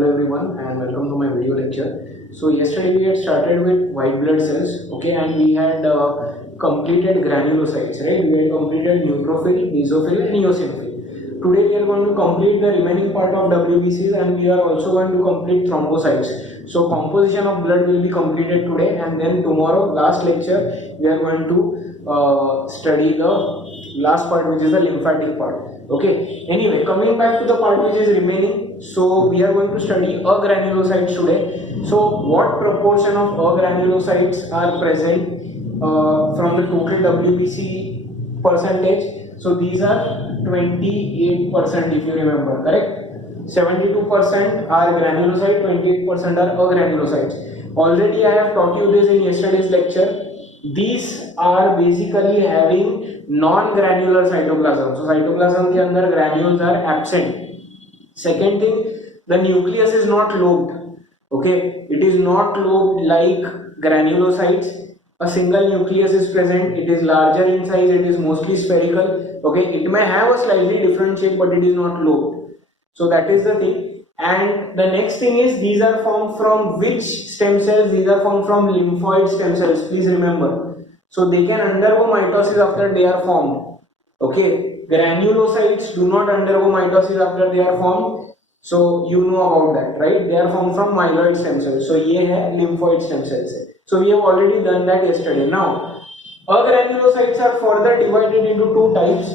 hello everyone and welcome to my video lecture. So yesterday we had started with white blood cells, okay, and we had completed granulocytes, right? We had completed neutrophil, basophil and eosinophil. Today we are going to complete the remaining part of WBCs and we are also going to complete thrombocytes. So composition of blood will be completed today, and then tomorrow, last lecture, we are going to study the last part, which is the lymphatic part. Okay, anyway, coming back to the part which is remaining, so we are going to study agranulocytes today. So what proportion of agranulocytes are present from the total WBC percentage? So these are 28%, if you remember, correct? 72% are granulocyte, 28% are agranulocytes. Already I have taught you this in yesterday's lecture. These are basically having non-granular cytoplasm. So cytoplasm के अंदर granules are absent. Second thing, the nucleus is not lobed. Okay, it is not lobed like granulocytes. A single nucleus is present. It is larger in size. It is mostly spherical. Okay, it may have a slightly different shape, but it is not lobed. So that is the thing. And the next thing is, these are formed from which stem cells? These are formed from lymphoid stem cells. Please remember. So they can undergo mitosis after they are formed. Okay, granulocytes do not undergo mitosis after they are formed. So you know about that, right? They are formed from myeloid stem cells. So ये है lymphoid stem cells. So we have already done that yesterday. Now, agranulocytes are further divided into two types.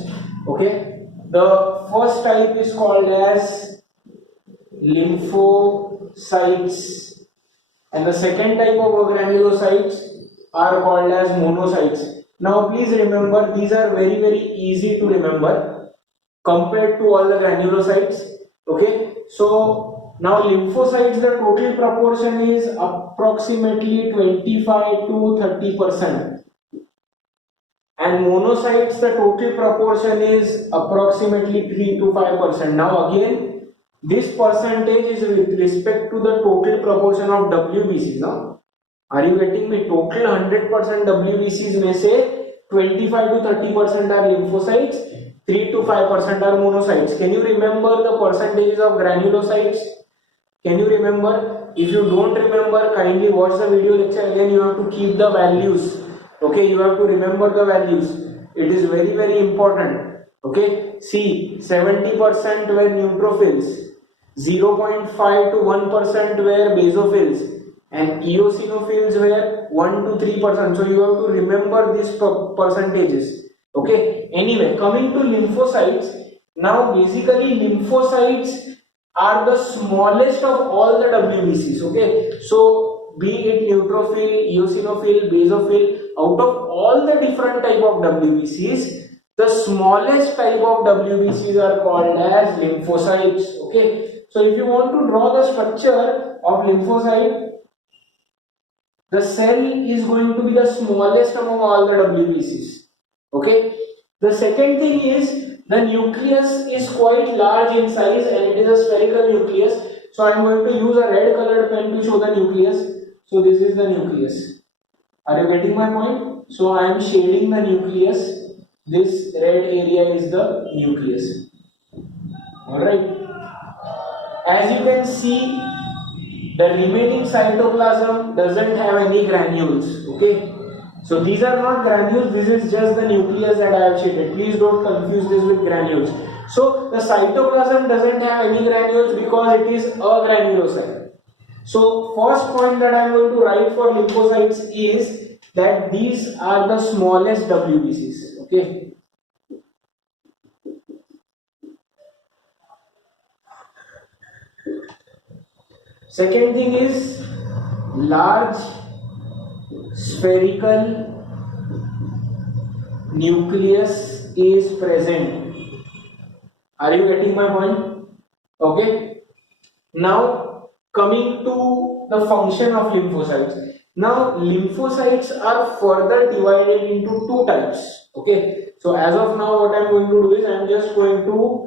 Okay, the first type is called as lymphocytes, and the second type of granulocytes are called as monocytes. Now please remember, these are very easy to remember compared to all the granulocytes. Okay, so now lymphocytes, the total proportion is approximately 25 to 30%, and monocytes, the total proportion is approximately 3 to 5%. Now again, this percentage is with respect to the total proportion of WBCs. Now, are you getting me? Total 100% WBCs में से 25 to 30% are lymphocytes, 3 to 5% are monocytes. Can you remember the percentages of granulocytes? Can you remember? If you don't remember, kindly watch the video lecture again. You have to keep the values. Okay, you have to remember the values. It is very important. Okay, see, 70% were neutrophils, 0.5 to 1% were basophils, and eosinophils were 1 to 3%. So you have to remember these percentages. Okay, anyway, coming to lymphocytes. Now basically lymphocytes are the smallest of all the WBCs. Okay, so be it neutrophil, eosinophil, basophil, out of all the different type of WBCs, the smallest type of WBCs are called as lymphocytes. Okay, so if you want to draw the structure of lymphocyte, the cell is going to be the smallest among all the WBCs. Okay, the second thing is, the nucleus is quite large in size and it is a spherical nucleus. So I am going to use a red colored pen to show the nucleus. So this is the nucleus. Are you getting my point? So I am shading the nucleus. This red area is the nucleus. Alright. As you can see, the remaining cytoplasm doesn't have any granules. Okay. So these are not granules. This is just the nucleus that I have shaded. Please don't confuse this with granules. So the cytoplasm doesn't have any granules because it is a granulocyte. So first point that I am going to write for lymphocytes is that these are the smallest WBCs. Okay. Second thing is, large spherical nucleus is present. Are you getting my point? Okay. Now coming to the function of lymphocytes. Now lymphocytes are further divided into two types. Okay. So as of now, what I am going to do is, I am just going to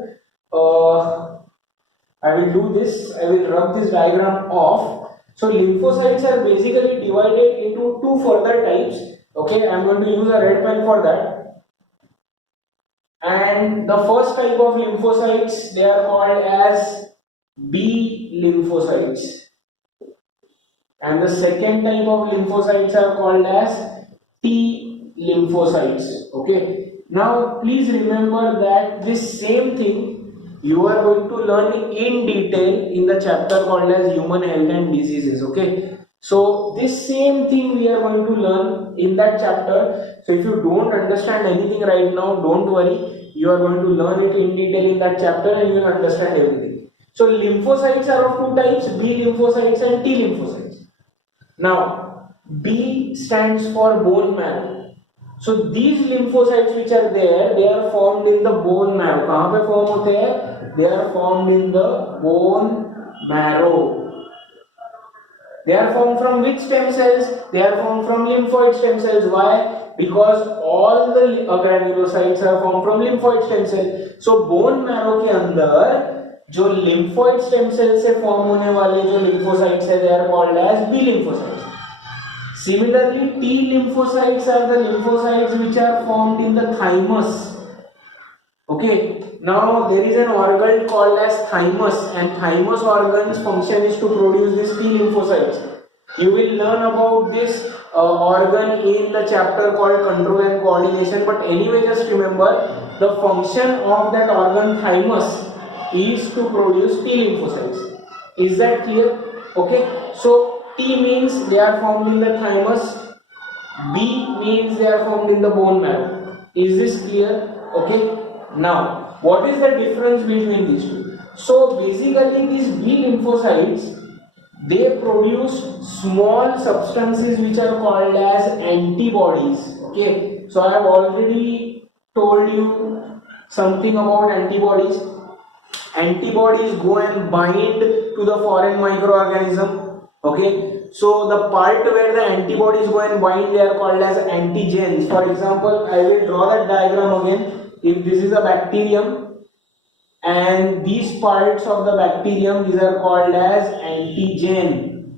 I will do this. I will rub this diagram off. So lymphocytes are basically divided into two further types. Okay, I am going to use a red pen for that. And the first type of lymphocytes, they are called as B lymphocytes, and the second type of lymphocytes are called as T lymphocytes. Okay, now please remember that this same thing you are going to learn in detail in the chapter called as human health and diseases. Okay, so this same thing we are going to learn in that chapter. So if you don't understand anything right now, don't worry, you are going to learn it in detail in that chapter and you will understand everything. So lymphocytes are of two types, B lymphocytes and T lymphocytes. Now B stands for bone marrow. So these lymphocytes which are there, they are formed in the bone marrow. कहाँ पे form होते हैं? They are formed in the bone marrow. They are formed from which stem cells? They are formed from lymphoid stem cells. Why? Because all the granulocytes are formed from lymphoid stem cells. So bone marrow के अंदर जो lymphoid stem cells से form होने वाले जो lymphocytes है, they are called as B lymphocytes. Similarly, T lymphocytes are the lymphocytes which are formed in the thymus. Okay, now there is an organ called as thymus, and thymus organ's function is to produce these T lymphocytes. You will learn about this organ in the chapter called control and coordination, but anyway, just remember the function of that organ thymus is to produce T lymphocytes. Is that clear? Okay, so T means they are formed in the thymus, B means they are formed in the bone marrow. Is this clear? Okay. Now, what is the difference between these two? So basically these B lymphocytes, they produce small substances which are called as antibodies. Okay, so I have already told you something about antibodies. Antibodies go and bind to the foreign microorganism. Okay, so the part where the antibodies go and bind, they are called as antigens. For example, I will draw that diagram again. If this is a bacterium and these parts of the bacterium, these are called as antigen.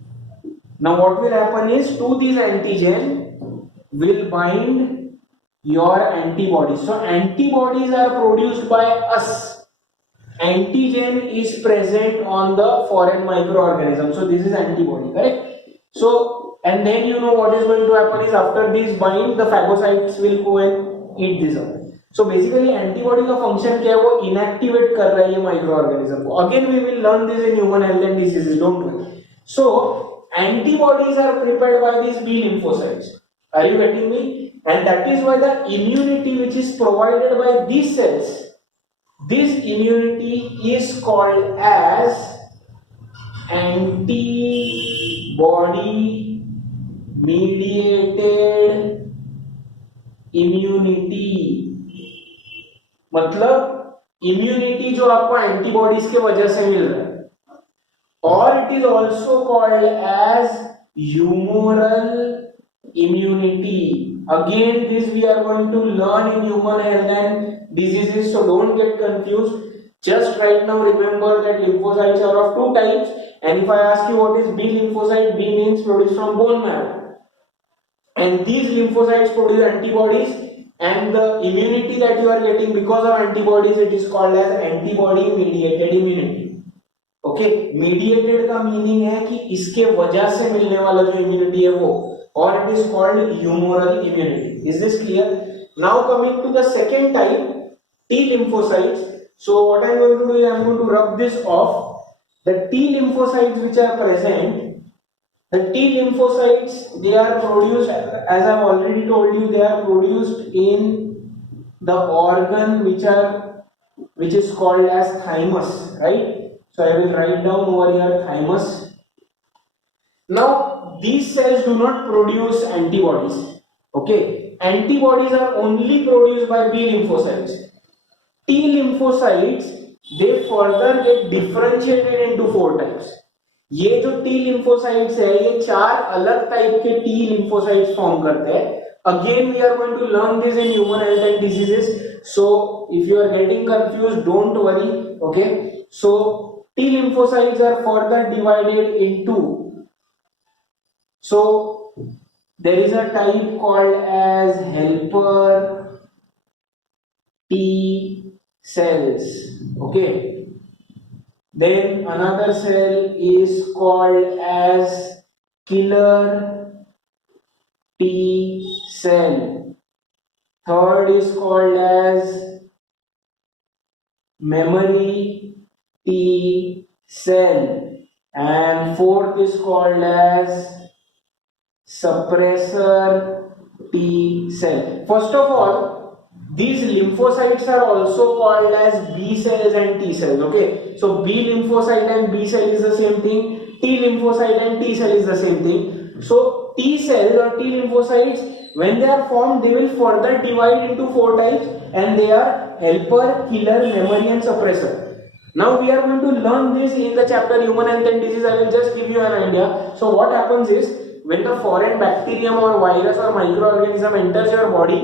Now what will happen is, to these antigen will bind your antibodies. So antibodies are produced by us. Antigen is present on the foreign microorganism. So this is antibody, correct? So, and then you know what is going to happen is, after these bind, the phagocytes will go and eat this up. So basically antibody का function क्या है, वो inactivate कर रहा है ये microorganism को. Again we will learn this in human health and diseases, don't worry. So antibodies are prepared by these B lymphocytes. Are you getting me? And that is why the immunity which is provided by these cells, this immunity is called as antibody mediated immunity. मतलब immunity जो आपको antibodies के वजह से मिल रहा है, और it is also called as humoral immunity. Again, this we are going to learn in human health and diseases, so don't get confused. Just right now remember that lymphocytes are of two types, and if I ask you what is B lymphocyte, B means produced from bone marrow, and these lymphocytes produce antibodies, and the immunity that you are getting because of antibodies, it is called as antibody mediated immunity. Okay, mediated का meaning है कि इसके वजह से मिलने वाला जो immunity है वो, or it is called humoral immunity. Is this clear? Now coming to the second type, T lymphocytes. So what I am going to do is I am going to rub this off. The T lymphocytes which are present, the T lymphocytes, they are produced, as I have already told you, they are produced in the organ which is called as thymus, right? So I will write down over here thymus. Now these cells do not produce antibodies. Okay, antibodies are only produced by B lymphocytes. T lymphocytes, they further get differentiated into 4 types. ये जो T lymphocytes है, ये 4 अलग type के T lymphocytes form करते हैं. Again we are going to learn this in human health and diseases, so if you are getting confused, don't worry. Okay, so T lymphocytes are further divided into, so there is a type called as helper T cells. Okay, Then another cell is called as killer T cell. Third is called as memory T cell. And fourth is called as suppressor T cell. First of all, these lymphocytes are also called as B cells and T cells. Okay, so B lymphocyte and B cell is the same thing. T lymphocyte and T cell is the same thing. So T cells or T lymphocytes, when they are formed, they will further divide into 4 types, and they are helper, killer, memory, and suppressor. Now we are going to learn this in the chapter human health and disease. I will just give you an idea. So what happens is, when the foreign bacterium or virus or microorganism enters your body,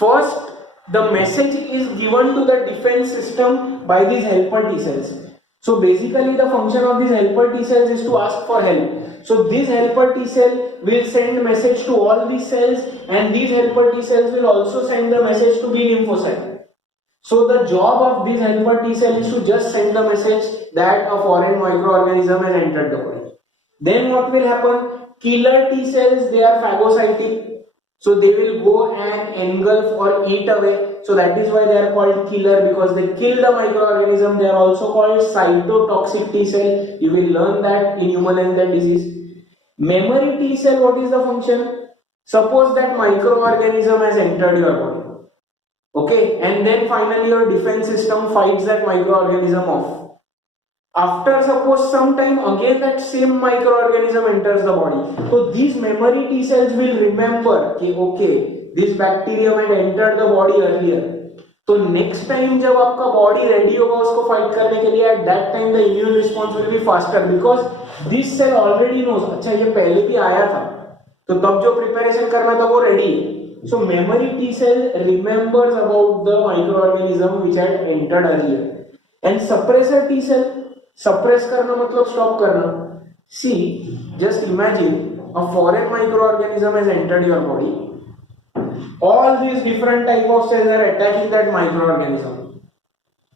first the message is given to the defense system by these helper T cells. So basically the function of these helper T cells is to ask for help. So this helper T cell will send message to all these cells, and these helper T cells will also send the message to B lymphocyte. So the job of this helper T cell is to just send the message that a foreign microorganism has entered the body. Then what will happen? Killer T cells, they are phagocytic. So they will go and engulf or eat away. So that is why they are called killer, because they kill the microorganism. They are also called cytotoxic T cell. You will learn that in human health and disease. Memory T cell, what is the function? Suppose that microorganism has entered your body. Okay, and then finally your defense system fights that microorganism off. After suppose some time again that same microorganism enters the body. So these memory T cells will remember कि okay, this bacterium had entered the body earlier. तो next time जब आपका body ready होगा उसको fight करने के लिए, at that time the immune response will be faster, because this cell already knows, अच्छा ये पहले भी आया था, तो तब जो preparation करना था वो ready है. So memory T cell remembers about the microorganism which had entered earlier. And suppressor T cell, suppress करना मतलब stop करना. See, just imagine a foreign microorganism has entered your body. All these different type of cells are attacking that microorganism.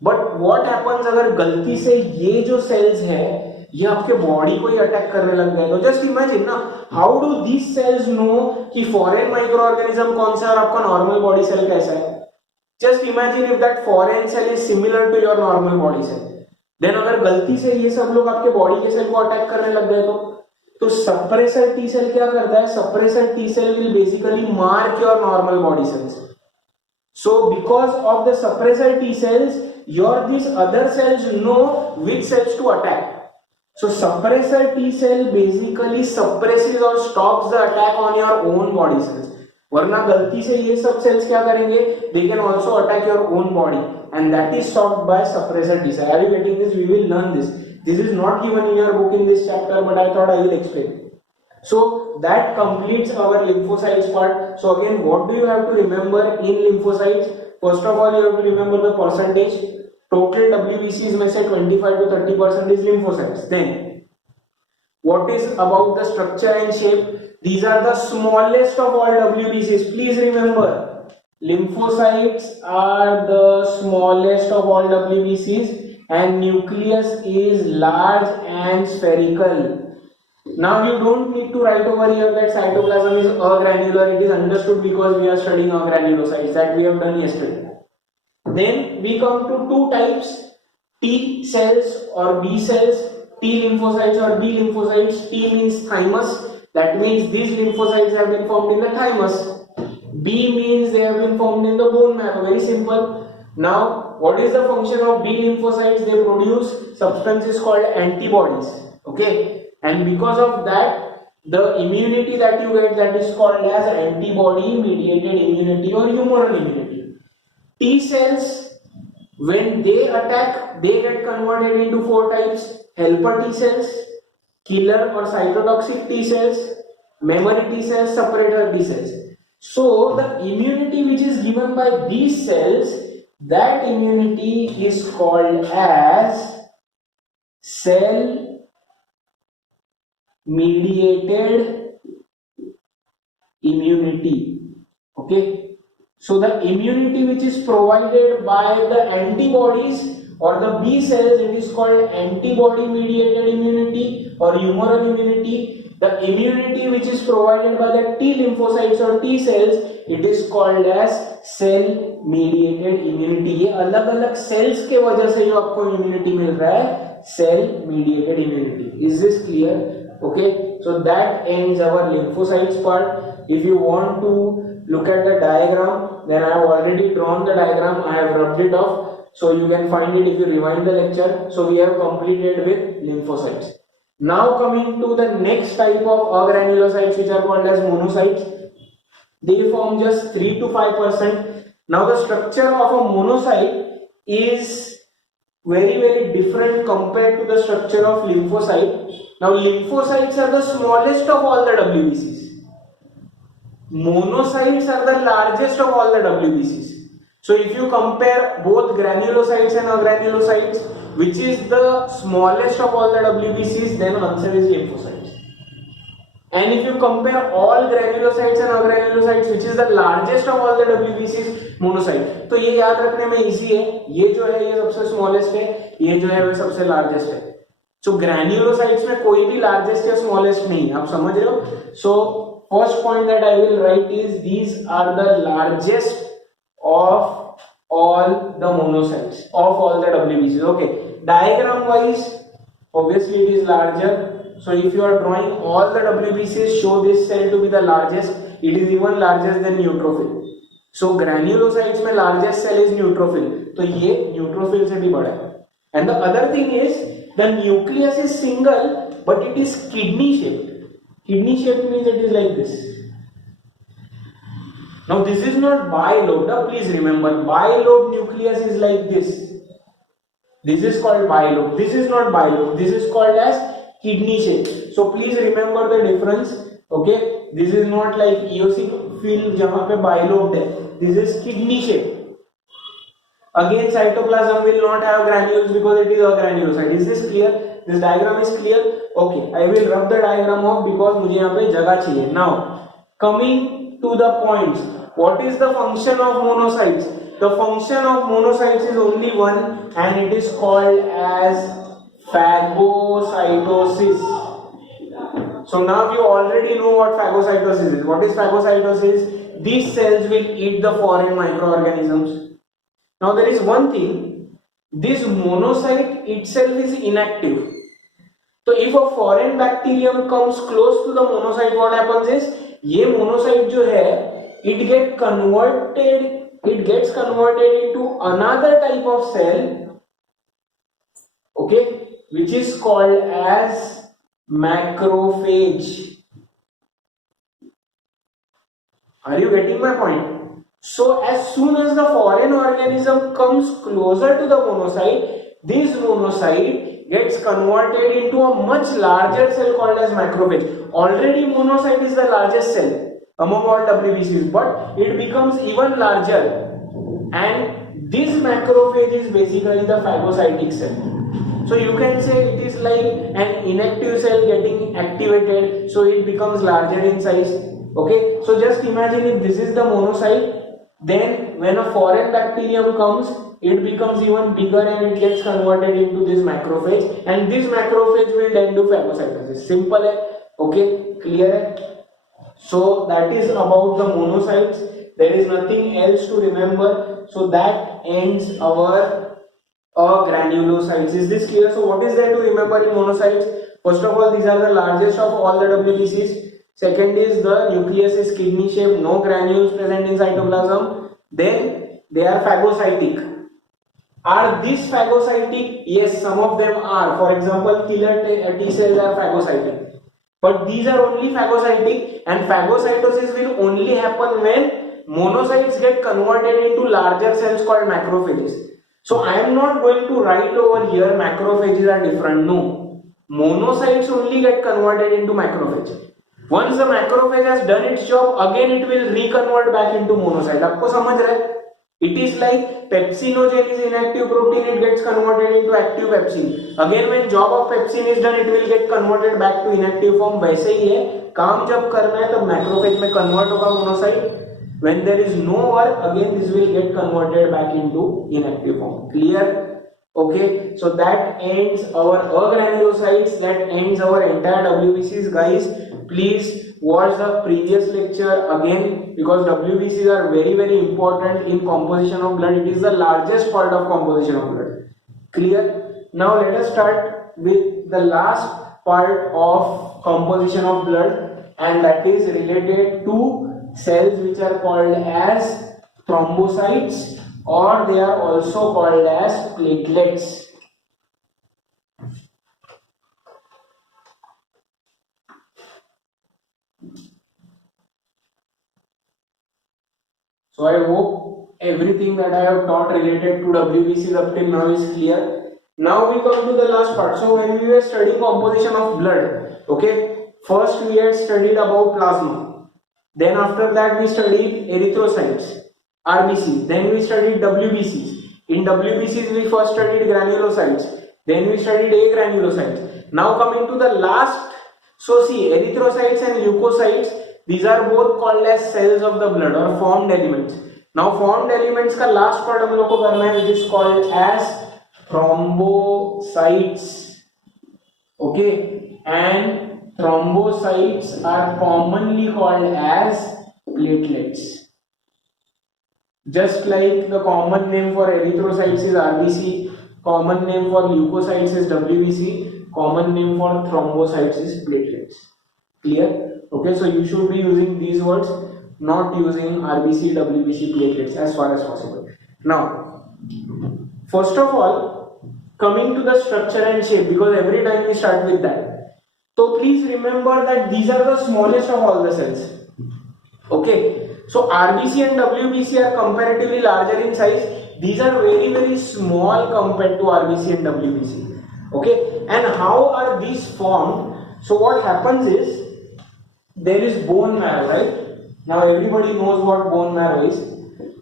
But what happens अगर गलती से ये जो cells है ये आपके बॉडी को ही अटैक करने लग गए, तो जस्ट इमेजिन ना, how do these cells know कि फॉरेन माइक्रोऑर्गेनिज्म कौन सा है और आपका नॉर्मल बॉडी सेल कैसा है. Just imagine if that foreign cell is similar to your normal body cell, then अगर गलती से ये सब लोग आपके बॉडी के सेल को अटैक करने लग गए तो सप्रेसर टी सेल क्या करता है? Suppressor T cell will basically mark your normal body cells. So because of the suppressor T cells, these other cells know which cells to attack. So suppressor T cell basically suppresses or stops the attack on your own body cells. वरना गलती से ये सब cells क्या करेंगे? They can also attack your own body, and that is stopped by suppressor T cell. Are you getting this? We will learn this. This is not given in your book in this chapter, but I thought I will explain. So that completes our lymphocytes part. So again, what do you have to remember in lymphocytes? First of all, you have to remember the percentage. Total WBCs में से 25 to 30% is lymphocytes. Then, what is about the structure and shape? These are the smallest of all WBCs. Please remember, lymphocytes are the smallest of all WBCs, and nucleus is large and spherical. Now you don't need to write over here that cytoplasm is agranular. It is understood because we are studying agranulocytes, that we have done yesterday. Then we come to two types, T cells or B cells, T lymphocytes or B lymphocytes. T means thymus, that means these lymphocytes have been formed in the thymus. B means they have been formed in the bone marrow. Very simple. Now what is the function of B lymphocytes? They produce substances called antibodies. Okay, and because of that, the immunity that you get, that is called as antibody mediated immunity or humoral immunity. T cells, when they attack, they get converted into 4 types: helper T cells, killer or cytotoxic T cells, memory T cells, suppressor T cells. So the immunity which is given by these cells, that immunity is called as cell mediated immunity. Okay, so the immunity which is provided by the antibodies or the B cells, it is called antibody mediated immunity or humoral immunity. The immunity which is provided by the T lymphocytes or T cells, it is called as cell mediated immunity. ये अलग अलग cells के वजह से जो आपको immunity मिल रहा है, cell mediated immunity. Is this clear? Okay, so that ends our lymphocytes part. If you want to look at the diagram, then I have already drawn the diagram, I have rubbed it off, so you can find it if you rewind the lecture. So we have completed with lymphocytes. Now coming to the next type of agranulocytes, which are called as monocytes. They form just 3 to 5%. Now the structure of a monocyte is very different compared to the structure of lymphocyte. Now lymphocytes are the smallest of all the WBCs. Monocytes are the largest of all the WBCs. So if you compare both granulocytes and agranulocytes, which is the smallest of all the WBCs, then answer is lymphocytes. And if you compare all granulocytes and agranulocytes, which is the largest of all the WBCs, monocyte. तो ये याद रखने में easy है, ये जो है ये सबसे smallest है, ये जो है वो सबसे largest है. So granulocytes में कोई भी largest या smallest नहीं है, आप समझ रहे हो? So first point that I will write is these are the largest of all the monocytes of all the WBCs. Okay, diagram wise, obviously it is larger. So if you are drawing all the WBCs, show this cell to be the largest. It is even larger than neutrophil. So granulocytes में largest cell is neutrophil. तो ये neutrophil से भी बड़ा है. And the other thing is the nucleus is single, but it is kidney shaped. Kidney shaped means it is like this. Now this is not bilobed. Please remember, bilobed nucleus is like this. This is called bilobed. This is not bilobed. This is called as kidney shape. So please remember the difference. Okay, this is not like eosinophil जहाँ पे bilobed है. This is kidney shape. Again, cytoplasm will not have granules because it is a granulocyte. Is this clear? This diagram is clear. Okay, I will rub the diagram off because मुझे यहाँ पे जगह चाहिए. Now, coming to the points. What is the function of monocytes? The function of monocytes is only one, and it is called as phagocytosis. So now you already know what phagocytosis is. What is phagocytosis? These cells will eat the foreign microorganisms. Now there is one thing, this monocyte itself is inactive. So if a foreign bacterium comes close to the monocyte, what happens is, ये monocyte जो है, it gets converted into another type of cell, okay, which is called as macrophage. Are you getting my point? So as soon as the foreign organism comes closer to the monocyte, this monocyte gets converted into a much larger cell called as macrophage. Already monocyte is the largest cell among all WBCs, but it becomes even larger, and this macrophage is basically the phagocytic cell. So you can say it is like an inactive cell getting activated, so it becomes larger in size. Okay, so just imagine if this is the monocyte, then when a foreign bacterium comes, it becomes even bigger and it gets converted into this macrophage, and this macrophage will then do phagocytosis. Simple hai? Okay, clear hai? So that is about the monocytes. There is nothing else to remember. So that ends our granulocytes. Is this clear? So what is there to remember in monocytes? First of all, these are the largest of all the WBCs. Second is the nucleus is kidney shaped, no granules present in cytoplasm. Then they are phagocytic. Are these phagocytic? Yes, some of them are. For example, killer T cells are phagocytic. But these are only phagocytic, and phagocytosis will only happen when monocytes get converted into larger cells called macrophages. So I am not going to write over here macrophages are different. No, monocytes only get converted into macrophage. Once the macrophage has done its job, again it will reconvert back into monocyte. आपको समझ रहे? It is like pepsinogen is inactive protein, it gets converted into active pepsin. Again when job of pepsin is done, it will get converted back to inactive form. वैसे ही है, काम जब करना है तब macrophage में convert होगा monocyte. When there is no work, again this will get converted back into inactive form. Clear? Okay, so that ends our agranulocytes, that ends our entire WBCs. Guys, please watch the previous lecture again, because WBCs are very important in composition of blood. It is the largest part of composition of blood. Clear? Now let us start with the last part of composition of blood, and that is related to cells which are called as thrombocytes, or they are also called as platelets. So I hope everything that I have taught related to WBCs up till now is clear. Now we come to the last part. So when we were studying composition of blood, okay, first we had studied about plasma. Then after that we studied erythrocytes, RBCs. Then we studied WBCs. In WBCs we first studied granulocytes. Then we studied agranulocytes. Now coming to the last, so see, erythrocytes and leukocytes, these are both called as cells of the blood or formed elements. Now formed elements का last part हम लोग को करना है, which is called as thrombocytes. Okay, and thrombocytes are commonly called as platelets. Just like the common name for erythrocytes is RBC, common name for leukocytes is WBC, common name for thrombocytes is platelets. Clear? Okay, so you should be using these words, not using RBC, WBC, platelets as far as possible. Now, first of all, coming to the structure and shape, because every time we start with that. So please remember that these are the smallest of all the cells. Okay, so RBC and WBC are comparatively larger in size. These are very small compared to RBC and WBC. Okay, and how are these formed? So what happens is, there is bone marrow, right? Now everybody knows what bone marrow is.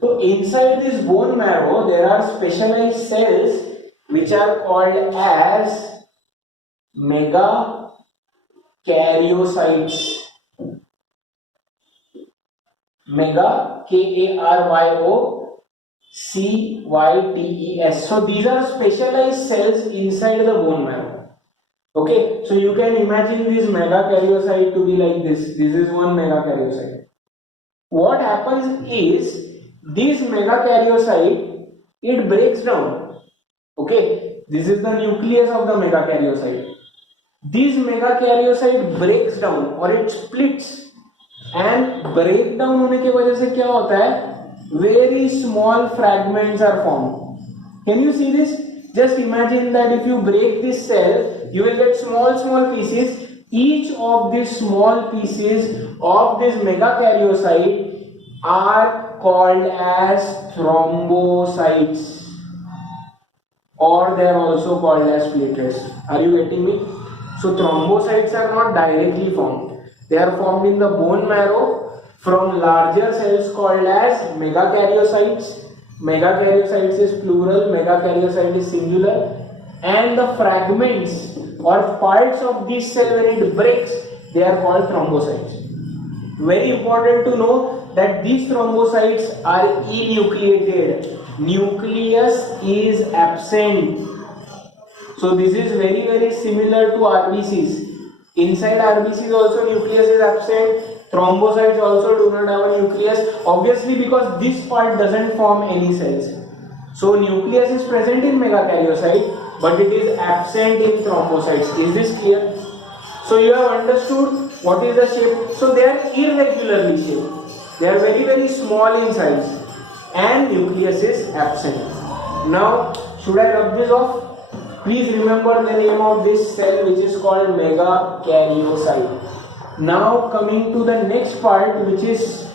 So inside this bone marrow there are specialized cells which are called as megakaryocytes. Mega, Karyocytes. So these are specialized cells inside the bone marrow. Okay, so you can imagine this megakaryocyte to be like this. This is one megakaryocyte. What happens is, this megakaryocyte, it breaks down. Okay, this is the nucleus of the megakaryocyte. This megakaryocyte breaks down or it splits, and breakdown होने की वजह से क्या होता है? Very small fragments are formed. Can you see this? Just imagine that if you break this cell, you will get small pieces. Each of these small pieces of this megakaryocyte are called as thrombocytes, or they are also called as platelets. Are you getting me? So thrombocytes are not directly formed. They are formed in the bone marrow from larger cells called as megakaryocytes. Megakaryocytes is plural, megakaryocyte is singular, and the fragments or parts of this cell, when it breaks, they are called thrombocytes. Very important to know that these thrombocytes are enucleated. Nucleus is absent. So this is very similar to RBCs. Inside RBCs also nucleus is absent. Thrombocytes also do not have a nucleus, obviously because this part doesn't form any cells. So nucleus is present in megakaryocyte, but it is absent in thrombocytes. Is this clear? So you have understood what is the shape. So they are irregularly shaped. They are very small in size, and nucleus is absent. Now, should I rub this off? Please remember the name of this cell, which is called megakaryocyte. Now coming to the next part, which is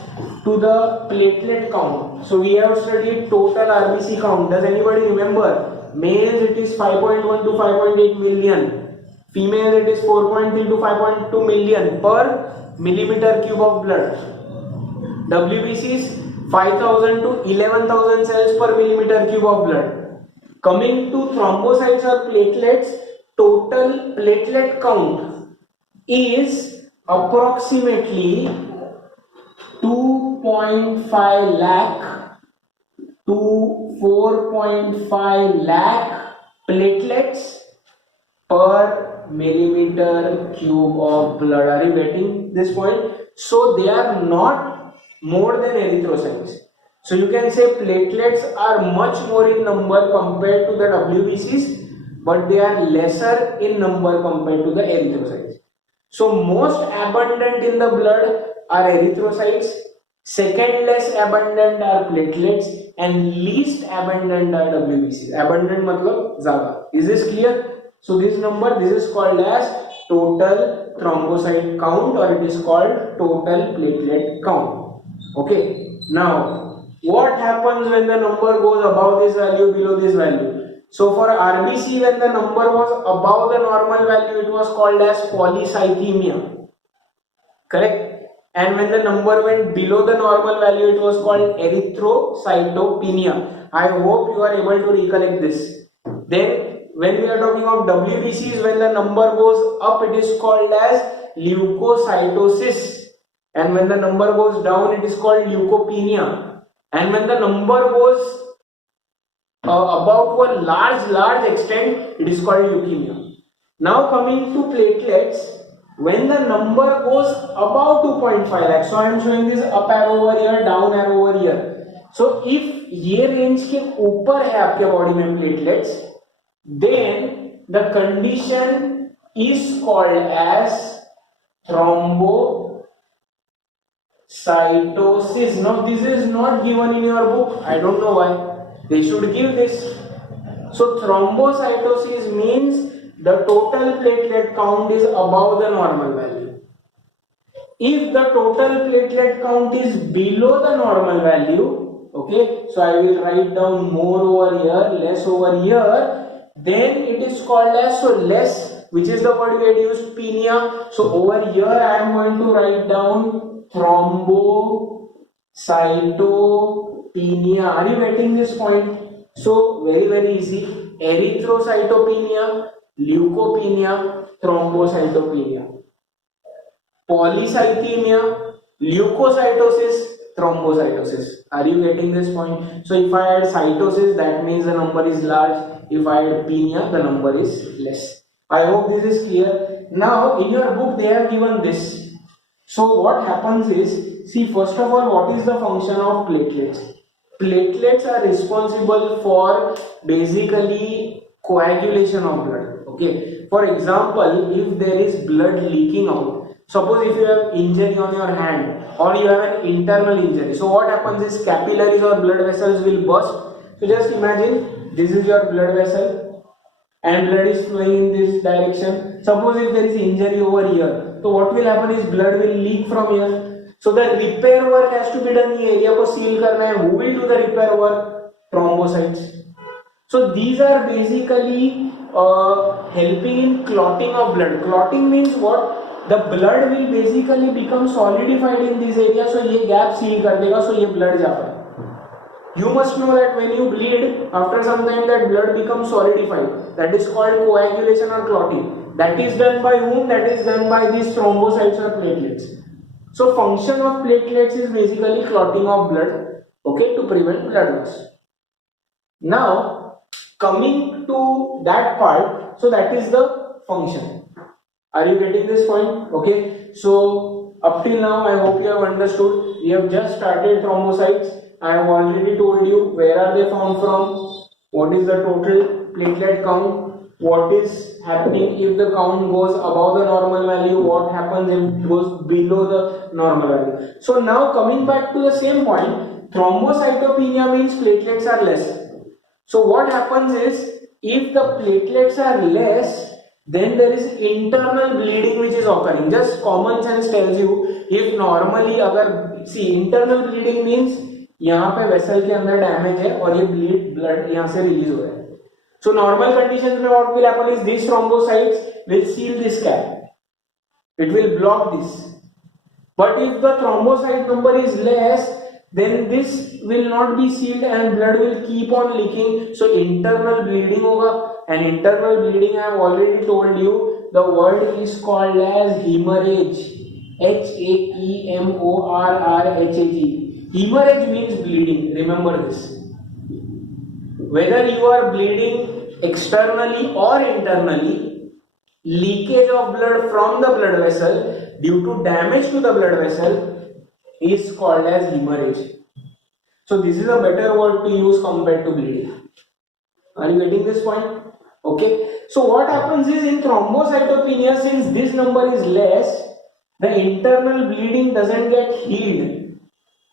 to the platelet count. So we have studied total RBC count. Does anybody remember? Males it is 5.1 to 5.8 million. Females it is 4.3 to 5.2 million per millimeter cube of blood. WBCs 5,000 to 11,000 cells per millimeter cube of blood. Coming to thrombocytes or platelets, total platelet count is approximately 2.5 lakh to 4.5 lakh platelets per millimeter cube of blood. Are you getting this point? So they are not more than erythrocytes. So you can say platelets are much more in number compared to the WBCs, but they are lesser in number compared to the erythrocytes. So most abundant in the blood are erythrocytes, second less abundant are platelets, and least abundant are WBCs. Abundant matlab zyada. Is this clear? So this number, this is called as total thrombocyte count, or it is called total platelet count. Okay. Now, what happens when the number goes above this value, below this value? So for RBC, when the number was above the normal value, it was called as polycythemia. Correct? And when the number went below the normal value, it was called erythrocytopenia. I hope you are able to recollect this. Then when we are talking of WBCs, when the number goes up, it is called as leukocytosis. And when the number goes down, it is called leukopenia. And when the number goes about to a large extent, it is called leukemia. Now coming to platelets, when the number goes above 2.5 lakh, so I am showing this up arrow over here, down arrow over here. So if ये range के ऊपर है आपके body में platelets, then the condition is called as thrombocytosis. Now this is not given in your book. I don't know why. They should give this. So thrombocytosis means the total platelet count is above the normal value. If the total platelet count is below the normal value, okay, so I will write down more over here, less over here, then it is called as, so less, which is the word we had used, penia. So over here I am going to write down thrombocytopenia. Are you getting this point? So very easy. Erythrocytopenia, leukopenia, thrombocytopenia. Polycythemia, leukocytosis, thrombocytosis. Are you getting this point? So if I add cytosis, that means the number is large. If I add penia, the number is less. I hope this is clear. Now in your book they have given this. So what happens is, see, first of all, what is the function of platelets? Platelets are responsible for basically coagulation of blood. Okay. For example, if there is blood leaking out, suppose if you have injury on your hand or you have an internal injury, so what happens is capillaries or blood vessels will burst. So just imagine this is your blood vessel and blood is flowing in this direction. Suppose if there is injury over here, so what will happen is blood will leak from here. So the repair work has to be done. ये area को seal करना है. Who will do the repair work? Thrombocytes. So these are basically helping in clotting of blood. Clotting means what? The blood will basically become solidified in this area. So ये gap seal कर देगा. So ये blood जा पाए. You must know that when you bleed, after some time that blood becomes solidified. That is called coagulation or clotting. That is done by whom? That is done by these thrombocytes or platelets. So function of platelets is basically clotting of blood, okay, to prevent blood loss. Now coming to that part, so that is the function. Are you getting this point? Okay, so up till now I hope you have understood. We have just started thrombocytes. I have already told you where are they found from, what is the total platelet count, what is happening if the count goes above the normal value, what happens if it goes below the normal value. So now coming back to the same point, thrombocytopenia means platelets are less. So what happens is, if the platelets are less, then there is internal bleeding which is occurring. Just common sense tells you, if normally अगर, see, internal bleeding means यहाँ पे vessel के अंदर damage है और ये blood यहाँ से रिलीज हो रहा है. So normal conditions में what will happen is these thrombocytes will seal this cap. It will block this. But if the thrombocyte number is less, then this will not be sealed and blood will keep on leaking. So internal bleeding होगा. And internal bleeding, I have already told you, the word is called as hemorrhage. H-A-E-M-O-R-R-H-A-G. Hemorrhage means bleeding. Remember this. Whether you are bleeding externally or internally, leakage of blood from the blood vessel due to damage to the blood vessel is called as hemorrhage. So this is a better word to use compared to bleeding. Are you getting this point? Okay. So what happens is in thrombocytopenia, since this number is less, the internal bleeding doesn't get healed.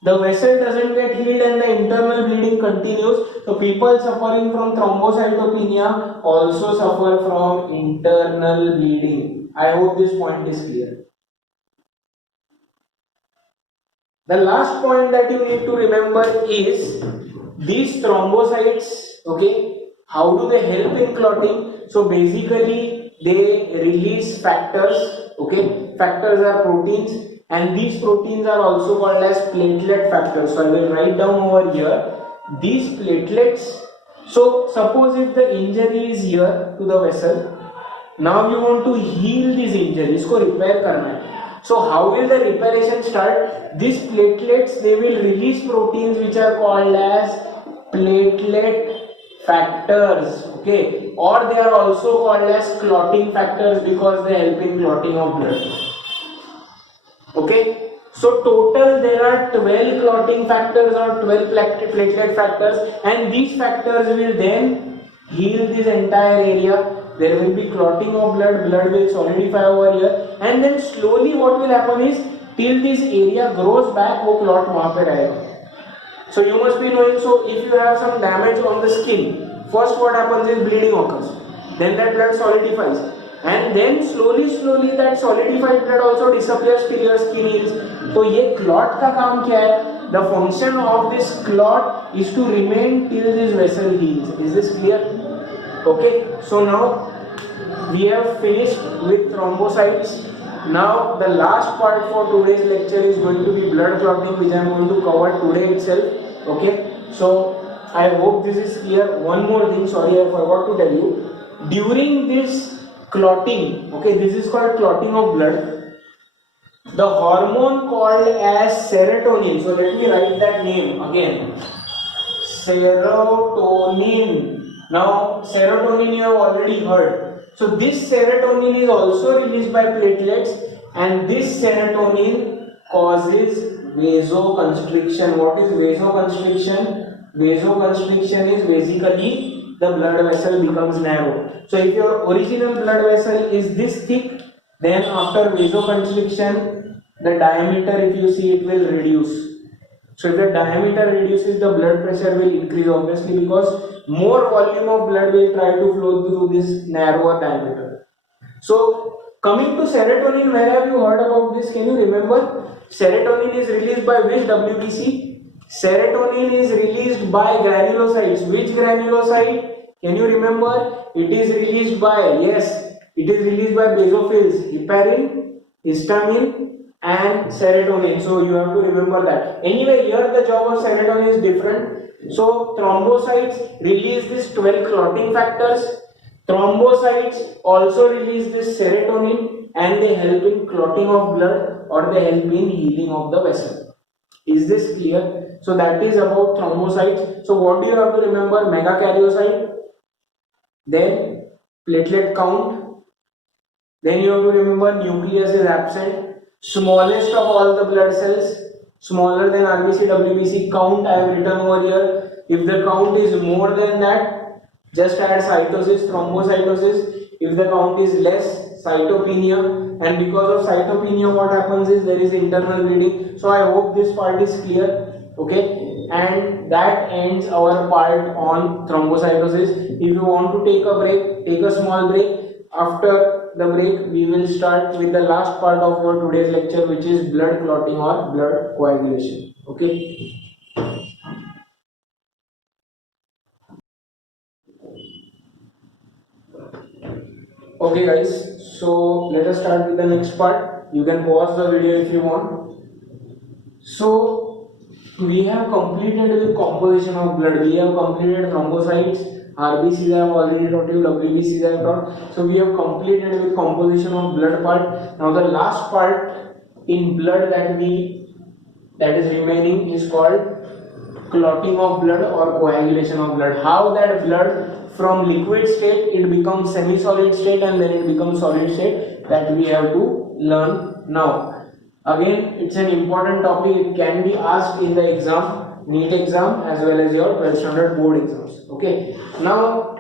The vessel doesn't get healed and the internal bleeding continues. So people suffering from thrombocytopenia also suffer from internal bleeding. I hope this point is clear. The last point that you need to remember is these thrombocytes, okay, how do they help in clotting? So basically they release factors, okay, factors are proteins and these proteins are also called as platelet factors. So I will write down over here these platelets. So suppose if the injury is here to the vessel, now you want to heal this injury, इसको repair करना है. So how will the reparation start? These platelets, they will release proteins which are called as platelet factors, okay, or they are also called as clotting factors because they help in clotting of blood. Okay, so total there are 12 clotting factors or 12 platelet factors, and these factors will then heal this entire area. There will be clotting of blood, blood will solidify over here, and then slowly what will happen is till this area grows back, वो clot वहाँ पे रहेगा. So you must be knowing, so if you have some damage on the skin, first what happens is bleeding occurs, then that blood solidifies, and then slowly that solidified blood also disappears till your skin heals. तो ये clot का काम क्या है? The function of this clot is to remain till this vessel heals. Is this clear? Okay, so now we have finished with thrombocytes. Now the last part for today's lecture is going to be blood clotting, which I am going to cover today itself. Okay, so I hope this is clear. One more thing, sorry, I forgot to tell you. During this clotting, okay, this is called clotting of blood. The hormone called as serotonin. So let me write that name again. Serotonin. Now serotonin you have already heard. So this serotonin is also released by platelets, and this serotonin causes vasoconstriction. What is vasoconstriction? Vasoconstriction is basically the blood vessel becomes narrow. So if your original blood vessel is this thick, then after vasoconstriction, the diameter, if you see, it will reduce. So if the diameter reduces, the blood pressure will increase, obviously, because more volume of blood will try to flow through this narrower diameter. So coming to serotonin, where have you heard about this? Can you remember? Serotonin is released by which WBC? Serotonin is released by granulocytes. Which granulocyte? Can you remember? It is released by, yes, it is released by basophils, heparin, histamine and serotonin. So you have to remember that. Anyway, here the job of serotonin is different. So thrombocytes release these 12 clotting factors. Thrombocytes also release this serotonin and they help in clotting of blood or they help in healing of the vessel. Is this clear? So that is about thrombocytes. So what do you have to remember? Megakaryocyte, then platelet count, then you have to remember nucleus is absent, smallest of all the blood cells, smaller than RBC, WBC, count I have written over here. If the count is more than that, just add cytosis, thrombocytosis. If the count is less, cytopenia, and because of cytopenia what happens is there is internal bleeding. So I hope this part is clear, okay, and that ends our part on thrombocytosis. If you want to take a break, take a small break. After the break we will start with the last part of our today's lecture, which is blood clotting or blood coagulation. Okay. Okay guys, so let us start with the next part. You can pause the video if you want. So we have completed with composition of blood. We have completed thrombocytes, RBCs I have already taught you, WBCs I have taught. So we have completed with composition of blood part. Now the last part in blood that is remaining is called clotting of blood or coagulation of blood. How that blood from liquid state it becomes semi-solid state and then it becomes solid state, that we have to learn now. Again, it's an important topic, it can be asked in the exam, NEET exam as well as your 12th standard board exams. Okay, now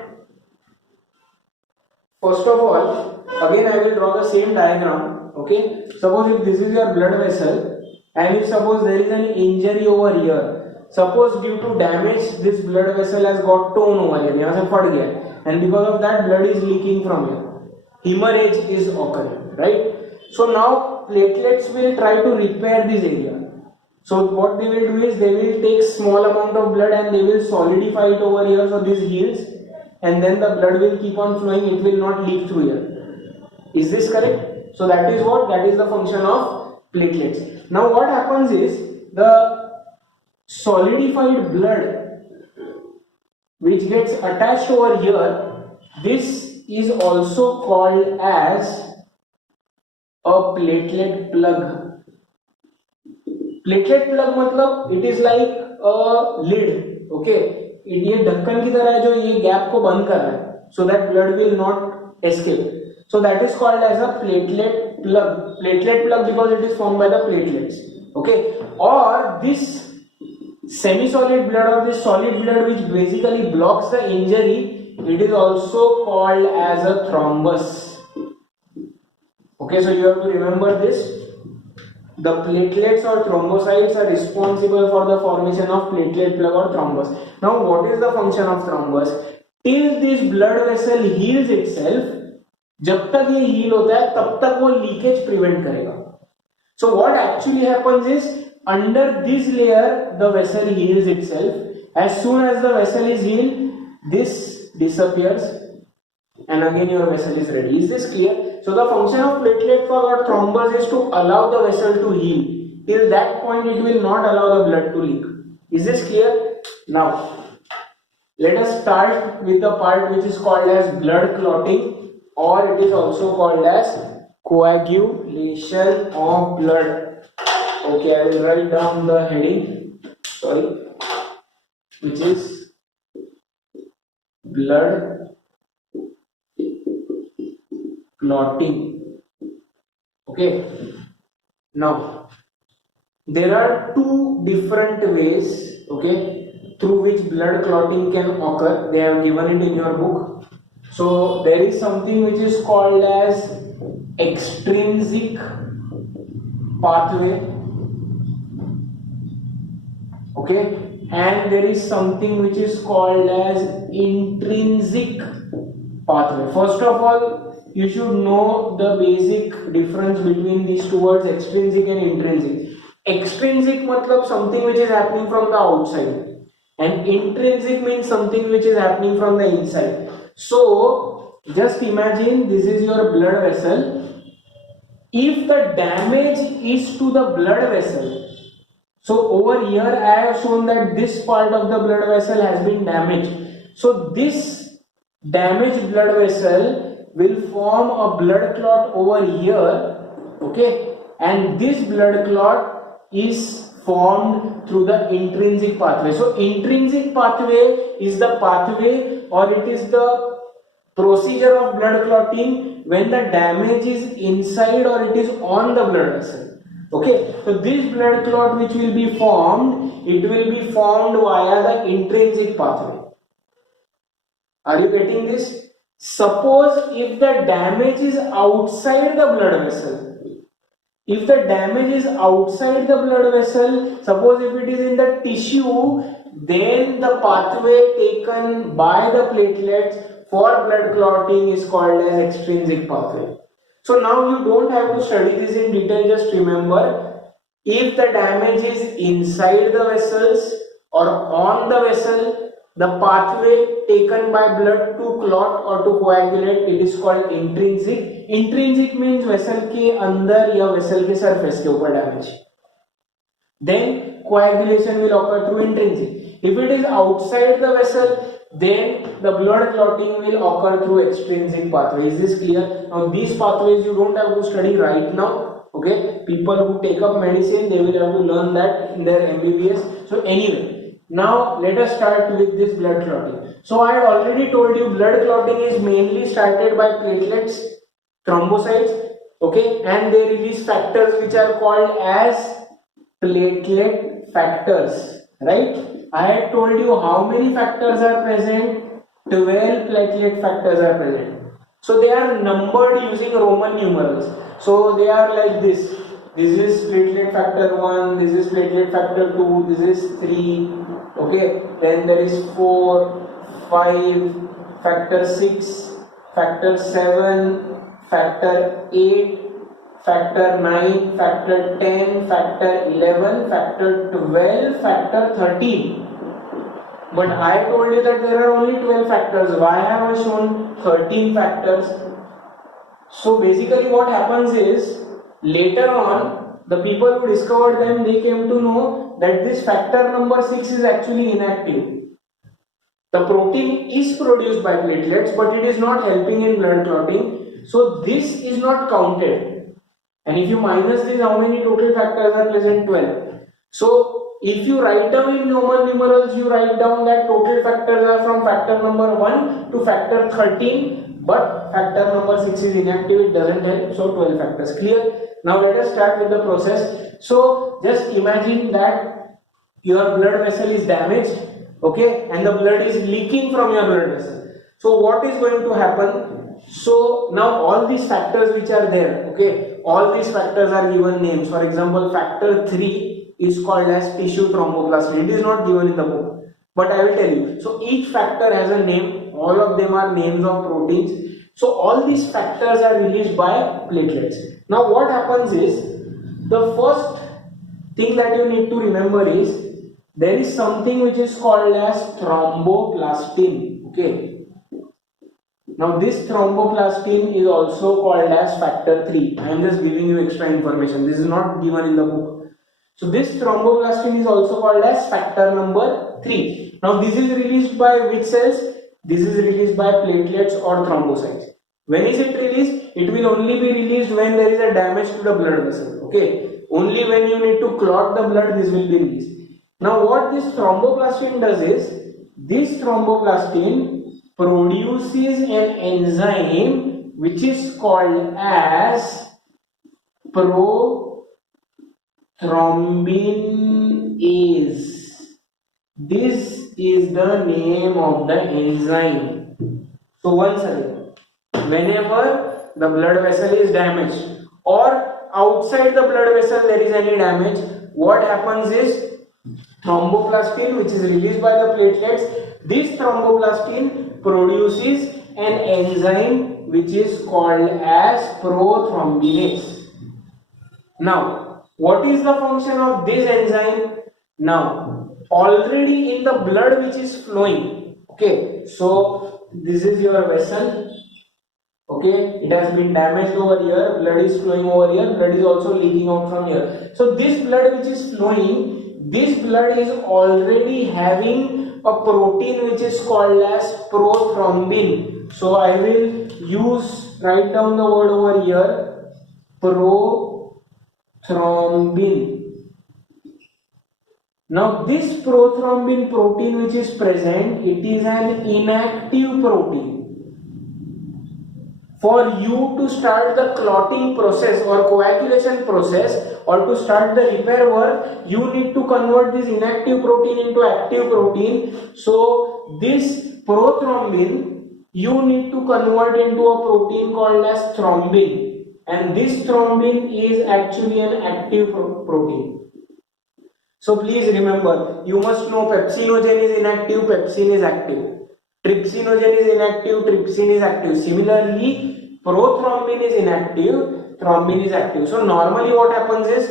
first of all, again I will draw the same diagram. Okay, suppose if this is your blood vessel and if suppose there is an injury over here, suppose due to damage this blood vessel has got torn over here, यहाँ से फट गया and because of that blood is leaking from here, hemorrhage is occurring, right? So now platelets will try to repair this area. So what they will do is they will take small amount of blood and they will solidify it over here so this heals, and then the blood will keep on flowing, it will not leak through here. Is this correct? So that is what, that is the function of platelets. Now what happens is the solidified blood which gets attached over here, this is also called as a platelet plug. Platelet plug मतलब it is like a lid, okay? ये ढक्कन की तरह है जो ये gap को बंद कर रहा है, so that blood will not escape. So that is called as a platelet plug. Platelet plug because it is formed by the platelets, okay? Or this semi-solid blood or this solid blood which basically blocks the injury, it is also called as a thrombus. Okay, so you have to remember this. The platelets or thrombocytes are responsible for the formation of platelet plug or thrombus. Now what is the function of thrombus? Till this blood vessel heals itself, जब तक ये heal होता है तब तक वो leakage prevent करेगा. So what actually happens is, under this layer the vessel heals itself. As soon as the vessel is healed, this disappears and again your vessel is ready. Is this clear? So the function of platelet plug or thrombus is to allow the vessel to heal. Till that point it will not allow the blood to leak. Is this clear? Now let us start with the part which is called as blood clotting, or it is also called as coagulation of blood. Okay, I will write down the heading, sorry, which is blood clotting. Okay, now there are two different ways, okay, through which blood clotting can occur. They have given it in your book. So there is something which is called as extrinsic pathway, okay, and there is something which is called as intrinsic pathway. First of all, you should know the basic difference between these two words, extrinsic and intrinsic. Extrinsic matlab something which is happening from the outside, and intrinsic means something which is happening from the inside. So just imagine this is your blood vessel. If the damage is to the blood vessel, so over here I have shown that this part of the blood vessel has been damaged. So this damaged blood vessel will form a blood clot over here, okay, and this blood clot is formed through the intrinsic pathway. So intrinsic pathway is the pathway, or it is the procedure of blood clotting when the damage is inside or it is on the blood vessel. Okay, so this blood clot which will be formed, it will be formed via the intrinsic pathway. Are you getting this? Suppose if the damage is outside the blood vessel, if the damage is outside the blood vessel, suppose if it is in the tissue, then the pathway taken by the platelets for blood clotting is called as extrinsic pathway. So now you don't have to study this in detail, just remember, if the damage is inside the vessels or on the vessel, the pathway taken by blood to clot or to coagulate, it is called intrinsic. Intrinsic means vessel के अंदर या vessel के surface के ऊपर damage. Then coagulation will occur through intrinsic. If it is outside the vessel, then the blood clotting will occur through extrinsic pathway. Is this clear? Now these pathways you don't have to study right now. Okay, people who take up medicine, they will have to learn that in their MBBS. So anyway, Now let us start with this blood clotting. So I had already told you blood clotting is mainly started by platelets, thrombocytes, okay, and they release factors which are called as platelet factors, right? I had told you how many factors are present. 12 platelet factors are present. So they are numbered using Roman numerals. So they are like this. This is platelet factor 1, this is platelet factor 2, this is 3, okay, then there is 4, 5, factor 6, factor 7, factor 8, factor 9, factor 10, factor 11, factor 12, factor 13. But I told you that there are only 12 factors. Why have I shown 13 factors? So basically what happens is, later on, the people who discovered them, they came to know that this factor number 6 is actually inactive. The protein is produced by platelets, but it is not helping in blood clotting. So this is not counted. And if you minus this, how many total factors are present? 12. So if you write down in Roman numerals, you write down that total factors are from factor number 1 to factor 13, but factor number 6 is inactive, it doesn't help, so 12 factors. Clear? Now let us start with the process. So just imagine that your blood vessel is damaged, okay, and the blood is leaking from your blood vessel. So what is going to happen? So now all these factors which are there, okay, all these factors are given names. For example, factor 3 is called as tissue thromboplastin. It is not given in the book, but I will tell you. So each factor has a name. All of them are names of proteins. So all these factors are released by platelets. Now what happens is, the first thing that you need to remember is, there is something which is called as thromboplastin. Okay. Now this thromboplastin is also called as factor 3. I am just giving you extra information. This is not given in the book. So this thromboplastin is also called as factor number 3. Now this is released by which cells? This is released by platelets or thrombocytes. When is it released? It will only be released when there is a damage to the blood vessel. Okay. Only when you need to clot the blood, this will be released. Now what this thromboplastin does is, this thromboplastin produces an enzyme which is called as prothrombinase. This is the name of the enzyme. So once again, whenever the blood vessel is damaged or outside the blood vessel there is any damage, what happens is, thromboplastin, which is released by the platelets, this thromboplastin produces an enzyme which is called as prothrombinase. Now, what is the function of this enzyme? Now, already in the blood which is flowing, okay, so this is your vessel, okay, it has been damaged over here, blood is flowing over here, blood is also leaking out from here. So this blood which is flowing, this blood is already having a protein which is called as prothrombin. So I will write down the word over here, prothrombin. Now this prothrombin protein which is present, it is an inactive protein. For you to start the clotting process or coagulation process, or to start the repair work, you need to convert this inactive protein into active protein. So this prothrombin, you need to convert into a protein called as thrombin, and this thrombin is actually an active protein. So please remember, you must know pepsinogen is inactive, pepsin is active. Trypsinogen is inactive, trypsin is active. Similarly, prothrombin is inactive, thrombin is active. So normally what happens is,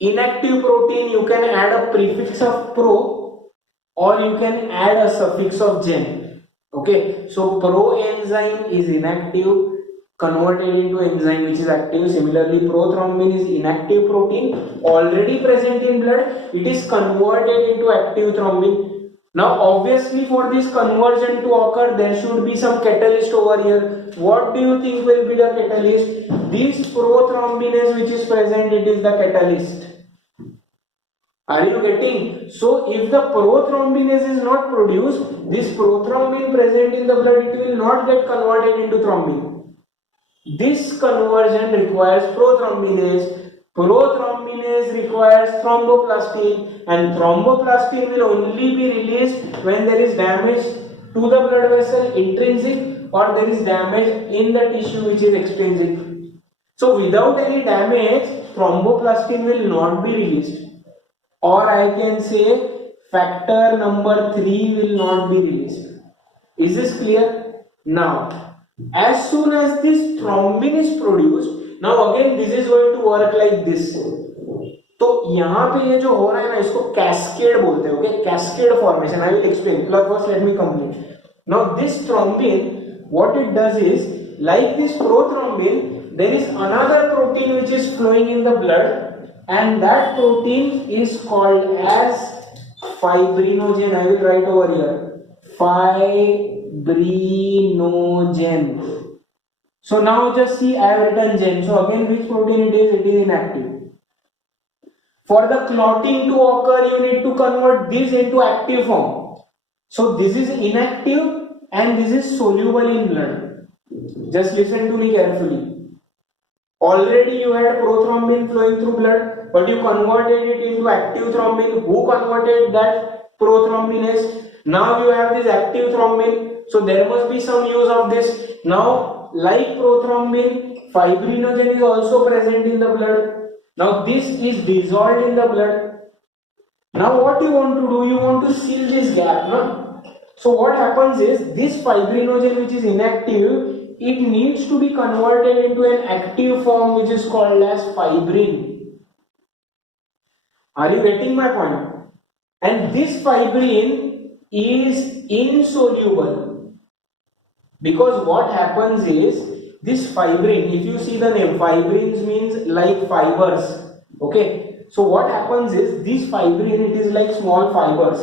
inactive protein you can add a prefix of pro or you can add a suffix of gen. Okay, so proenzyme is inactive, converted into enzyme which is active. Similarly, prothrombin is inactive protein already present in blood, it is converted into active thrombin. Now obviously for this conversion to occur, there should be some catalyst over here. What do you think will be the catalyst? This prothrombinase which is present, it is the catalyst. Are you getting? So if the prothrombinase is not produced, this prothrombin present in the blood, it will not get converted into thrombin. This conversion requires prothrombinase. Prothrombinase requires thromboplastin, and thromboplastin will only be released when there is damage to the blood vessel intrinsic, or there is damage in the tissue which is extrinsic. So without any damage, thromboplastin will not be released, or I can say factor number 3 will not be released. Is this clear? Now, as soon as this thrombin is produced, now again this is going to work like this. तो यहाँ पे ये जो हो रहा है ना, इसको कैस्केड बोलते हैं. Okay, cascade formation. I will explain. First let me complete. Now this thrombin, what it does is, like this prothrombin, there is another protein which is flowing in the blood, and that protein is called as fibrinogen. I will write over here, fibrinogen. So now just see, I have written gen. So again, which protein it is? It is inactive. For the clotting to occur, you need to convert this into active form. So this is inactive and this is soluble in blood. Just listen to me carefully. Already you had prothrombin flowing through blood, but you converted it into active thrombin. Who converted that? Prothrombinase. Now you have this active thrombin, so there must be some use of this. Now, like prothrombin, fibrinogen is also present in the blood. Now this is dissolved in the blood. Now what you want to do? You want to seal this gap, no? So what happens is, this fibrinogen which is inactive, it needs to be converted into an active form which is called as fibrin. Are you getting my point? And this fibrin is insoluble, because what happens is, this fibrin, if you see the name, fibrins means like fibers. Okay, so what happens is, this fibrin, it is like small fibers,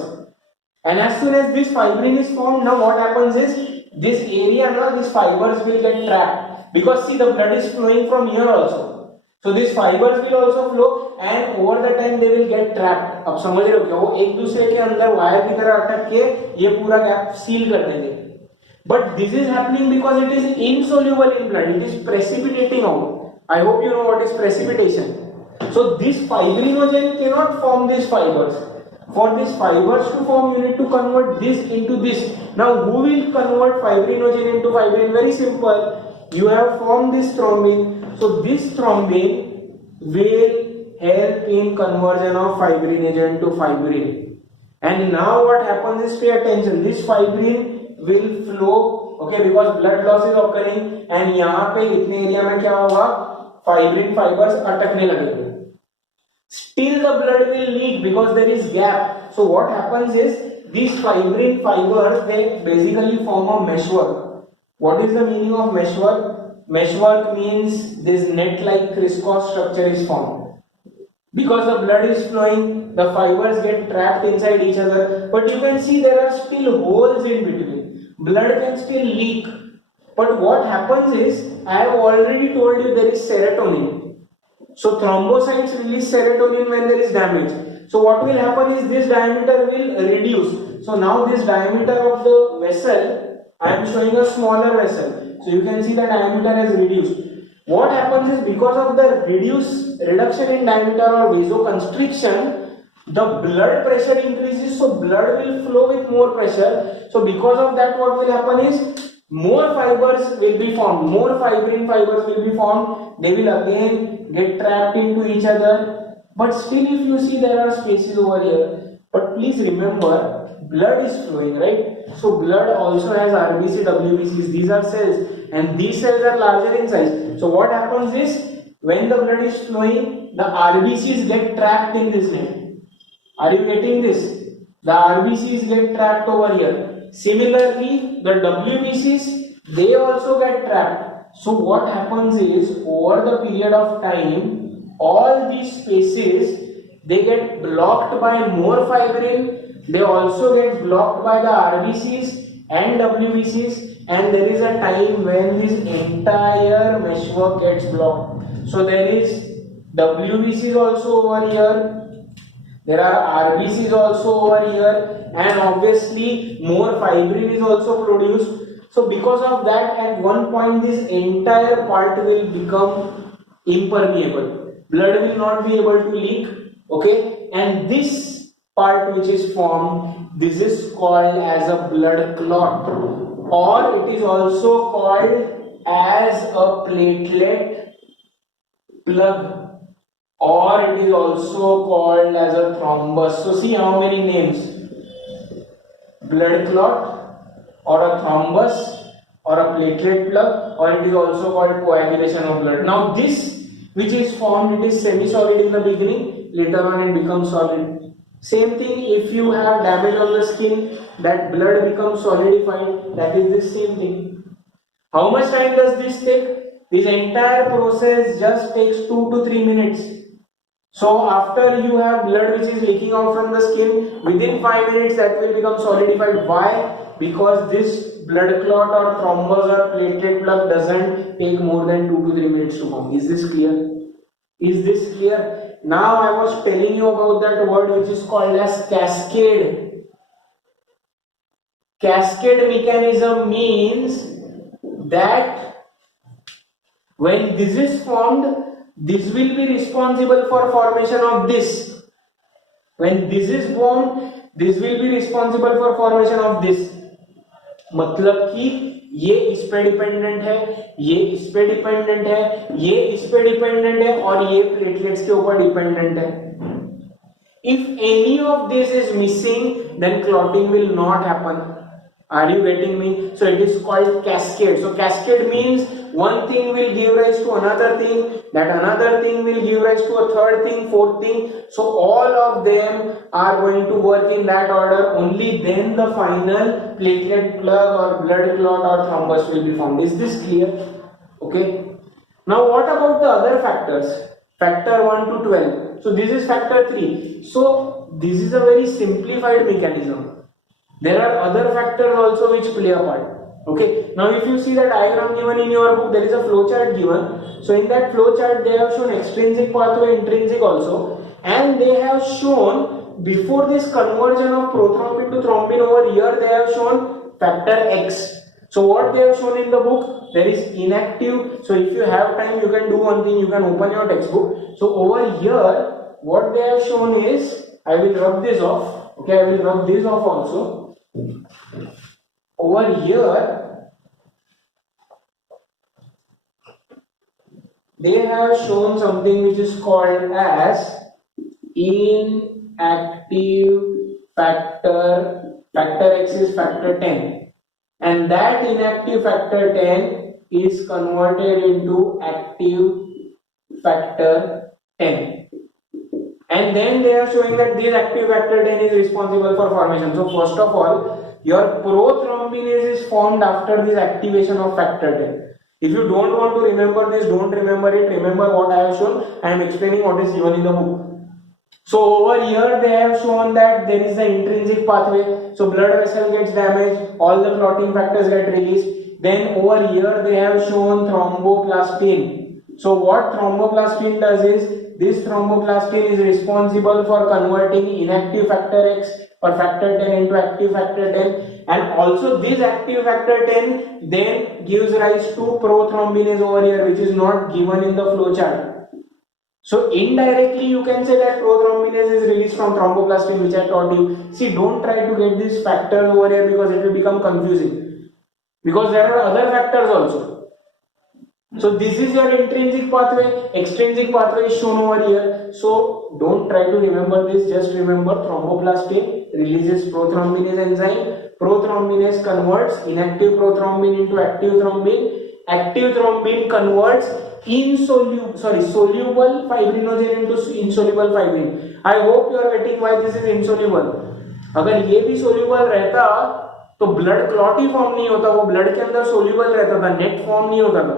and as soon as this fibrin is formed, now what happens is, this area, now these fibers will get trapped, because see, the blood is flowing from here also. So these fibers will also flow, and over the time they will get trapped. अब समझ रहे हो क्या? वो एक दूसरे के अंदर वायर की तरह अटक के ये पूरा गैप सील कर देंगे. But this is happening because it is insoluble in blood. It is precipitating out. I hope you know what is precipitation. So this fibrinogen cannot form these fibers. For these fibers to form, you need to convert this into this. Now, who will convert fibrinogen into fibrin? Very simple. You have formed this thrombin. So this thrombin will help in conversion of fibrinogen to fibrin. And now what happens is, pay attention. This fibrin will flow, okay, because blood loss is occurring, and यहाँ पे इतने area में क्या होगा? Fibrin fibers अटकने लगेंगे. Still the blood will leak because there is gap. So what happens is, these fibrin fibers, they basically form a meshwork. What is the meaning of meshwork? Meshwork means this net-like crisscross structure is formed. Because the blood is flowing, the fibers get trapped inside each other, but you can see there are still holes in between. Blood can still leak, but what happens is, I have already told you, there is serotonin. So thrombocytes release serotonin when there is damage. So what will happen is, this diameter will reduce. So now this diameter of the vessel, I am showing a smaller vessel. So you can see the diameter has reduced. What happens is, because of the reduction in diameter or vasoconstriction, the blood pressure increases, so blood will flow with more pressure. So because of that, what will happen is, more fibers will be formed, more fibrin fibers will be formed. They will again get trapped into each other. But still, if you see, there are spaces over here. But please remember, blood is flowing, right? So blood also has RBC, WBCs. These are cells, and these cells are larger in size. So what happens is, when the blood is flowing, the RBCs get trapped in this net. Are you getting this? The RBCs get trapped over here. Similarly, the WBCs, they also get trapped. So what happens is, over the period of time, all these spaces, they get blocked by more fibrin. They also get blocked by the RBCs and WBCs, and there is a time when this entire meshwork gets blocked. So there is WBCs also over here. there are RBCs also over here, and obviously more fibrin is also produced. So because of that, at one point this entire part will become impermeable. Blood will not be able to leak, okay, and this part which is formed, this is called as a blood clot, or it is also called as a platelet plug, or it is also called as a thrombus. So see how many names: blood clot, or a thrombus, or a platelet plug, or it is also called coagulation of blood. Now this which is formed, it is semi-solid in the beginning, later on it becomes solid. Same thing if you have damage on the skin, that blood becomes solidified, that is the same thing. How much time does this take? This entire process just takes 2 to 3 minutes. So after you have blood which is leaking out from the skin, within 5 minutes that will become solidified. Why? Because this blood clot or thrombus or platelet plug doesn't take more than 2 to 3 minutes to form. Is this clear? Is this clear? Now I was telling you about that word which is called as cascade. Cascade mechanism means that when this is formed, this will be responsible for formation of this. When this is formed, this will be responsible for formation of this. मतलब कि ये इस पे dependent है, ये इस पे dependent है, ये इस पे डिपेंडेंट है, और ये प्लेटलेट्स के ऊपर डिपेंडेंट है. If any of this is missing, then clotting will not happen. Are you getting me? So it is called cascade. So cascade means one thing will give rise to another thing, that another thing will give rise to a third thing, fourth thing. So all of them are going to work in that order. Only then the final platelet plug or blood clot or thrombus will be formed. Is this clear? Okay. Now what about the other factors? Factor 1 to 12. So this is factor 3. So this is a very simplified mechanism. There are other factors also which play a part. Okay. Now if you see the diagram given in your book, there is a flow chart given. So in that flow chart they have shown extrinsic pathway, intrinsic also, and they have shown before this conversion of prothrombin to thrombin, over here they have shown factor X. So what they have shown in the book, there is inactive. So if you have time, you can do one thing, you can open your textbook. So over here what they have shown is, I will rub this off. Okay, I will rub this off also. Over here they have shown something which is called as inactive factor. Factor X is factor 10, and that inactive factor 10 is converted into active factor 10. And then they are showing that this active factor 10 is responsible for formation. So first of all, your prothrombinase is formed after this activation of factor 10. If you don't want to remember this, don't remember it. Remember what I have shown. I am explaining what is given in the book. So over here they have shown that there is the intrinsic pathway. So blood vessel gets damaged, all the clotting factors get released. Then over here they have shown thromboplastin. So what thromboplastin does is, this thromboplastin is responsible for converting inactive factor X or factor 10 into active factor 10, and also this active factor 10 then gives rise to prothrombinase over here, which is not given in the flow chart. So indirectly you can say that prothrombinase is released from thromboplastin, which I taught you. See, don't try to get these factors over here because it will become confusing, because there are other factors also. So this is your intrinsic pathway, extrinsic pathway is shown over here. So don't try to remember this, just remember thromboplastin releases prothrombinase enzyme. Prothrombinase converts inactive prothrombin into active thrombin. Active thrombin converts soluble fibrinogen into insoluble fibrin. I hope you are getting why this is insoluble. अगर ये भी soluble रहता तो blood clot ही form नहीं होता, वो blood के अंदर soluble रहता था, net form नहीं होता था.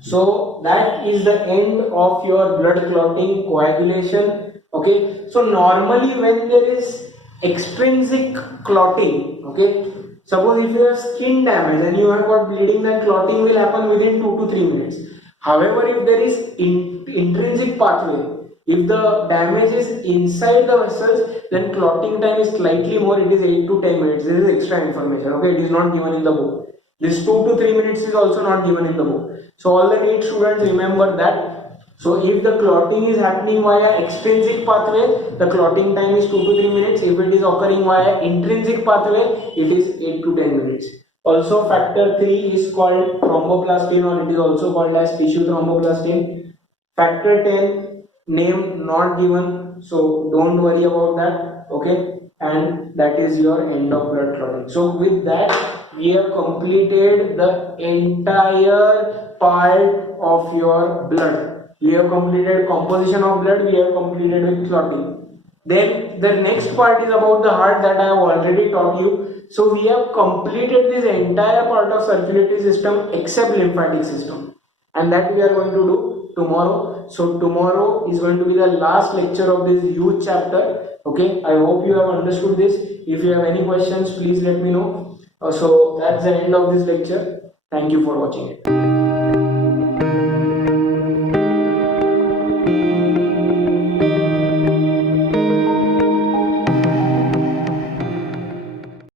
So that is the end of your blood clotting coagulation. Okay, so normally when there is extrinsic clotting, okay, suppose if you have skin damage and you have got bleeding, then clotting will happen within 2 to 3 minutes. However, if there is intrinsic pathway, If the damage is inside the vessels, then clotting time is slightly more, it is 8 to 10 minutes. This is extra information, okay? It is not given in the book. This 2 to 3 minutes is also not given in the book. So all the NEET students remember that. So if the clotting is happening via extrinsic pathway, the clotting time is 2 to 3 minutes. If it is occurring via intrinsic pathway, it is 8 to 10 minutes. Also factor 3 is called thromboplastin, or it is also called as tissue thromboplastin. Factor 10, name not given, so don't worry about that, okay? And that is your end of blood clotting. So with that, we have completed the entire part of your blood. We have completed composition of blood, we have completed with clotting. Then the next part is about the heart, that I have already taught you. So we have completed this entire part of circulatory system except lymphatic system, and that we are going to do tomorrow. So tomorrow is going to be the last lecture of this huge chapter, okay? I hope you have understood this. If you have any questions, please let me know. So that's the end of this lecture. Thank you for watching it.